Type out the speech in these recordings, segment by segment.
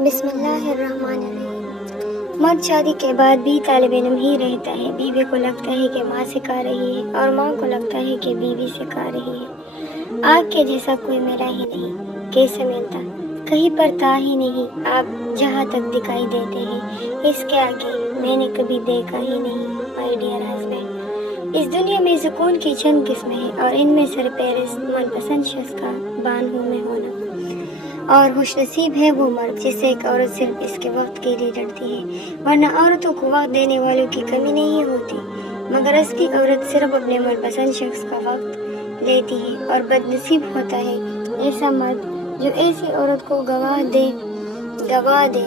بسم اللہ الرحمن الرحیم۔ مرد شادی کے بعد بھی طالب علم ہی رہتا ہے۔ بیوی کو لگتا ہے کہ ماں سکھا رہی ہے اور ماں کو لگتا ہے کہ بیوی سکھا رہی ہے۔ آگ کے جیسا کوئی ملا ہی نہیں، کیسے ملتا؟ کہیں پر تھا ہی نہیں۔ آپ جہاں تک دکھائی دیتے ہیں اس کے آگے میں نے کبھی دیکھا ہی نہیں۔ مائی ڈیئر ہسبینڈ، اس دنیا میں سکون کی چند قسمیں ہیں اور ان میں سر پیرس من پسند شخص کا بانہوں میں ہونا، اور خوش نصیب ہے وہ مرد جس سے ایک عورت صرف اس کے وقت کے لیے لڑتی ہے، ورنہ عورتوں کو وقت دینے والوں کی کمی نہیں ہوتی، مگر اصلی عورت صرف اپنے من پسند شخص کا وقت لیتی ہے۔ اور بد نصیب ہوتا ہے ایسا مرد جو ایسی عورت کو گوا دے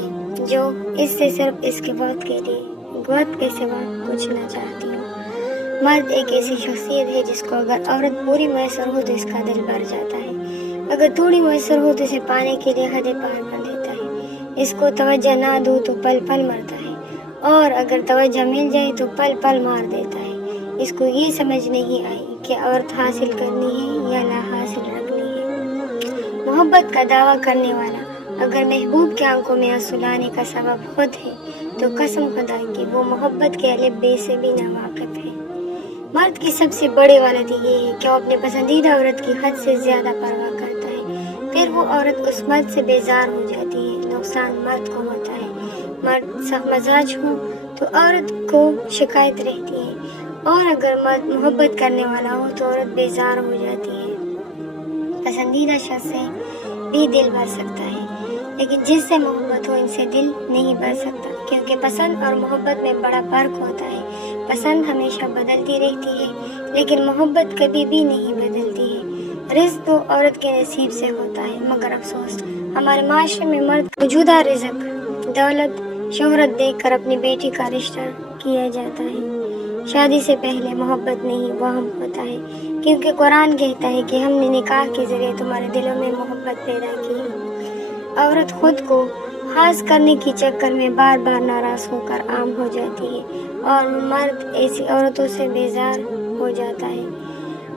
جو اس سے صرف اس کے وقت کے سوا کچھ نہ چاہتی ہو۔ مرد ایک ایسی شخصیت ہے جس کو اگر عورت پوری میسر ہو تو اس کا دل بھر جاتا ہے، اگر تھوڑی میسر ہو تو اسے پانے کے لیے حدیں پار کر دیتا ہے۔ اس کو توجہ نہ دو تو پل پل مرتا ہے، اور اگر توجہ مل جائے تو پل پل مار دیتا ہے۔ اس کو یہ سمجھ نہیں آئی کہ عورت حاصل کرنی ہے یا لا حاصل رکھنی ہے۔ محبت کا دعویٰ کرنے والا اگر محبوب کے آنکھوں میں آنسو لانے کا سبب خود ہے تو قسم خدا کی وہ محبت کے الف بے سے بھی ناواقف ہے۔ مرد کی سب سے بڑی غلطی یہ ہے کہ وہ اپنے پسندیدہ عورت کی حد سے زیادہ پرواہ کرتا ہے، پھر وہ عورت اس مرد سے بیزار ہو جاتی ہے۔ نقصان مرد کو ہوتا ہے۔ مرد سخت مزاج ہو تو عورت کو شکایت رہتی ہے، اور اگر مرد محبت کرنے والا ہو تو عورت بیزار ہو جاتی ہے۔ پسندیدہ شخص سے بھی دل بھر سکتا ہے، لیکن جس سے محبت ہو ان سے دل نہیں بھر سکتا، کیونکہ پسند اور محبت میں بڑا فرق ہوتا ہے۔ پسند ہمیشہ بدلتی رہتی ہے، لیکن محبت کبھی بھی نہیں بدلتی ہے۔ رزق تو عورت کے نصیب سے ہوتا ہے، مگر افسوس ہمارے معاشرے میں مرد کو موجودہ رزق، دولت، شہرت دیکھ کر اپنی بیٹی کا رشتہ کیا جاتا ہے۔ شادی سے پہلے محبت نہیں وہم ہوتا ہے، کیونکہ قرآن کہتا ہے کہ ہم نے نکاح کے ذریعے تمہارے دلوں میں محبت پیدا کی ہے۔ عورت خود کو خاص کرنے کی چکر میں بار بار ناراض ہو کر عام ہو جاتی ہے، اور مرد ایسی عورتوں سے بیزار ہو جاتا ہے۔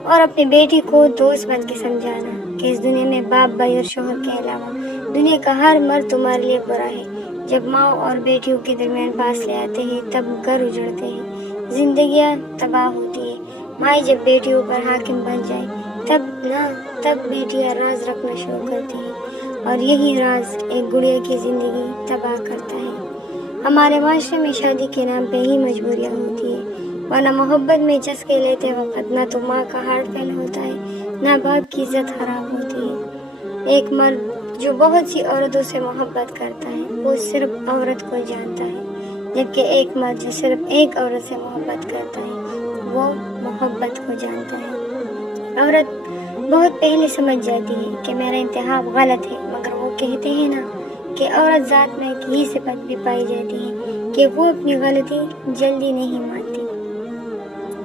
اور اپنی بیٹی کو دوست بن کے سمجھانا کہ اس دنیا میں باپ بھائی اور شوہر کے علاوہ دنیا کا ہر مرد تمہارے لیے برا ہے۔ جب ماں اور بیٹیوں کے درمیان فاصلے آتے ہیں تب گھر اجڑتے ہیں، زندگیاں تباہ ہوتی ہے۔ ماں جب بیٹیوں پر حاکم بن جائے تب بیٹیاں راز رکھنا شروع کرتی ہیں، اور یہی راز ایک گڑیا کی زندگی تباہ کرتا ہے۔ ہمارے معاشرے میں شادی کے نام پہ ہی مجبوریاں ہوتی ہیں، ورنہ محبت میں چسکے لیتے وقت نہ تو ماں کا ہارٹ فیل ہوتا ہے، نہ باپ کی عزت خراب ہوتی ہے۔ ایک مرد جو بہت سی عورتوں سے محبت کرتا ہے وہ صرف عورت کو جانتا ہے، جبکہ ایک مرد جو صرف ایک عورت سے محبت کرتا ہے وہ محبت کو جانتا ہے۔ عورت بہت پہلے سمجھ جاتی ہے کہ میرا انتخاب غلط ہے، مگر وہ کہتے ہیں نا کہ عورت ذات میں ایک یہ صفت بھی پائی جاتی ہے کہ وہ اپنی غلطی جلدی نہیں مانتی۔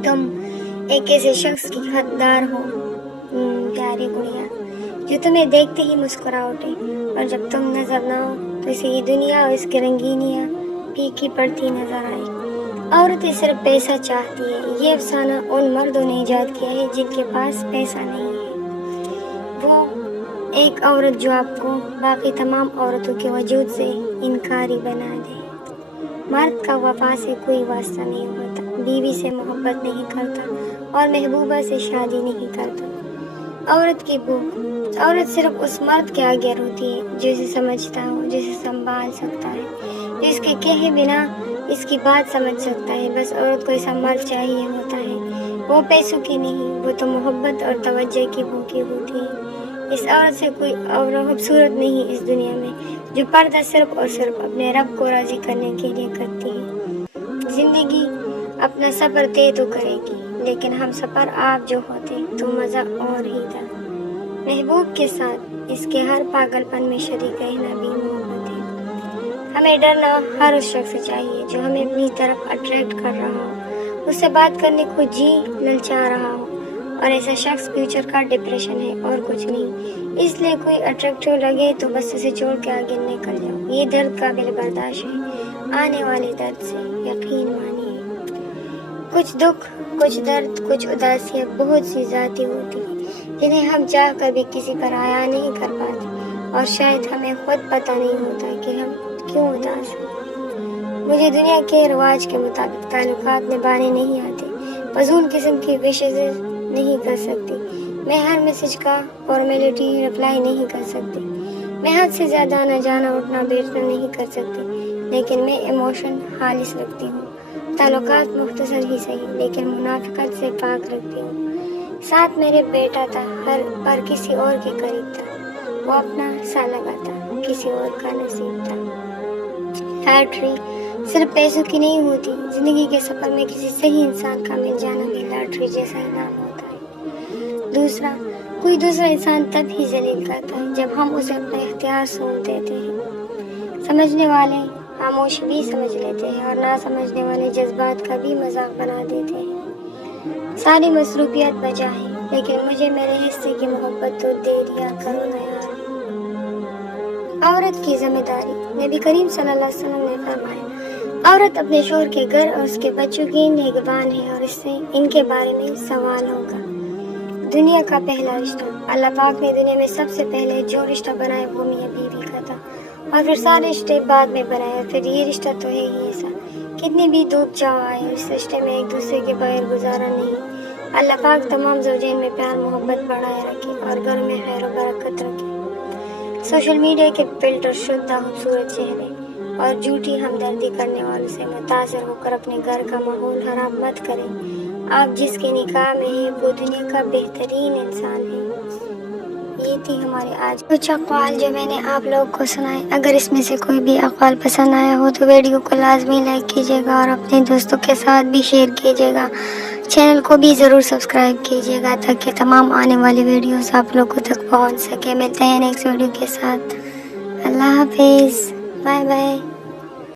تم ایک ایسے شخص کی حقدار ہو پیاری گڑیا، جو تمہیں دیکھتے ہی مسکرا اٹھے، اور جب تم نظر نہ ہو تو اسے یہ دنیا اور اس کی رنگینیاں پھیکی پڑتی نظر آئے۔ عورتیں صرف پیسہ چاہتی ہے، یہ افسانہ ان مردوں نے ایجاد کیا ہے جن کے پاس پیسہ نہیں ہے۔ وہ ایک عورت جو آپ کو باقی تمام عورتوں کے وجود سے انکاری بنا دے۔ مرد کا وفا سے کوئی واسطہ نہیں ہوتا، بیوی سے محبت نہیں کرتا اور محبوبہ سے شادی نہیں کرتا۔ عورت کی بھوک، عورت صرف اس مرد کے آگے روتی ہے جو اسے سمجھتا ہو، جسے سنبھال سکتا ہے، جو اس کے کہے بنا اس کی بات سمجھ سکتا ہے۔ بس عورت کو ایسا مرد چاہیے ہوتا ہے، وہ پیسوں کی نہیں، وہ تو محبت اور توجہ کی بھوکی ہوتی ہے۔ اس عورت سے کوئی اور خوبصورت نہیں اس دنیا میں جو پردہ صرف اور صرف اپنے رب کو راضی کرنے کے لیے کرتی ہے۔ زندگی اپنا سفر طے تو کرے گی، لیکن ہم سفر آپ جو ہوتے تو مزہ اور ہی تھا۔ محبوب کے ساتھ اس کے ہر پاگل پن میں شریک رہنا بھی محبت ہے۔ ہمیں ڈرنا ہر اس شخص سے چاہیے جو ہمیں اپنی طرف اٹریکٹ کر رہا ہو، اس سے بات کرنے کو جی للچا رہا ہو، اور ایسا شخص فیوچر کا ڈپریشن ہے اور کچھ نہیں۔ اس لیے کوئی اٹریکٹیو لگے تو بس اسے چھوڑ کے آگے نکل جاؤ، یہ درد قابل برداشت ہے، آنے والے درد سے یقین مانیے۔ کچھ دکھ، کچھ درد، کچھ اداسیاں بہت سی ذاتی ہوتی ہیں جنہیں ہم چاہ کر بھی کسی پر عیاں نہیں کر پاتے، اور شاید ہمیں خود پتہ نہیں ہوتا کہ ہم کیوں اداس ہیں۔ مجھے دنیا کے رواج کے مطابق تعلقات نبھانے نہیں آتے، فضول قسم کی وشز نہیں کر سکتی، میں ہر میسج کا فارمیلٹی رپلائی نہیں کر سکتی، میں حد سے زیادہ آنا جانا اٹھنا بیٹھنا نہیں کر سکتی، لیکن میں ایموشن خالص رکھتی ہوں، تعلقات مختصر ہی صحیح لیکن منافقت سے پاک رکھتی ہوں۔ ساتھ میرے بیٹا تھا، پر کسی اور کے قریب تھا، وہ اپنا سا لگا تھا، کسی اور کا نصیب تھا۔ لاٹری صرف پیسوں کی نہیں ہوتی، زندگی کے سفر میں کسی صحیح انسان کا مل جانا بھی لاٹری جیسا انعام ہوتا ہے۔ دوسرا، کوئی دوسرا انسان تب ہی ذلیل کرتا ہے جب ہم اسے اپنا اختیار سونپ دیتے ہیں۔ سمجھنے والے خاموشی بھی سمجھ لیتے ہیں اور نہ سمجھنے والے جذبات کا بھی مذاق بنا دیتے ہیں۔ ساری مصروفیت بجا ہے، لیکن مجھے میرے حصے کی محبت تو دے دیا کرو نا یار۔ عورت کی ذمہ داری، نبی کریم صلی اللہ علیہ وسلم نے فرمایا، عورت اپنے شوہر کے گھر اور اس کے بچوں کی نگہبان ہے اور اس سے ان کے بارے میں سوال ہوگا۔ دنیا کا پہلا رشتہ، اللہ پاک نے دنیا میں سب سے پہلے جو رشتہ بنایا وہ میاں بیوی کا تھا، اور پھر سارے رشتے بعد میں بنائے، اور پھر یہ رشتہ تو ہے ہی ایسا، کتنی بھی دھوپ چھاؤں آئے اس رشتے میں ایک دوسرے کے بغیر گزارا نہیں۔ اللہ پاک تمام زوجین میں پیار محبت بڑھائے رکھے اور گھر میں خیر و برکت رکھے۔ سوشل میڈیا کے فلٹر شدہ خوبصورت چہرے اور جھوٹی ہمدردی کرنے والوں سے متاثر ہو کر اپنے گھر کا ماحول خراب مت کریں۔ آپ جس کے نکاح میں ہیں وہ دنیا کا بہترین انسان ہے۔ یہ تھی ہمارے آج کچھ اقوال جو میں نے آپ لوگ کو سنائے۔ اگر اس میں سے کوئی بھی اقوال پسند آیا ہو تو ویڈیو کو لازمی لائک کیجیے گا اور اپنے دوستوں کے ساتھ بھی شیئر کیجیے گا۔ چینل کو بھی ضرور سبسکرائب کیجیے گا تاکہ تمام آنے والی ویڈیوز آپ لوگوں تک پہنچ سکے۔ ملتے ہیں نیکسٹ ویڈیو کے ساتھ۔ اللہ حافظ، بائے بائے۔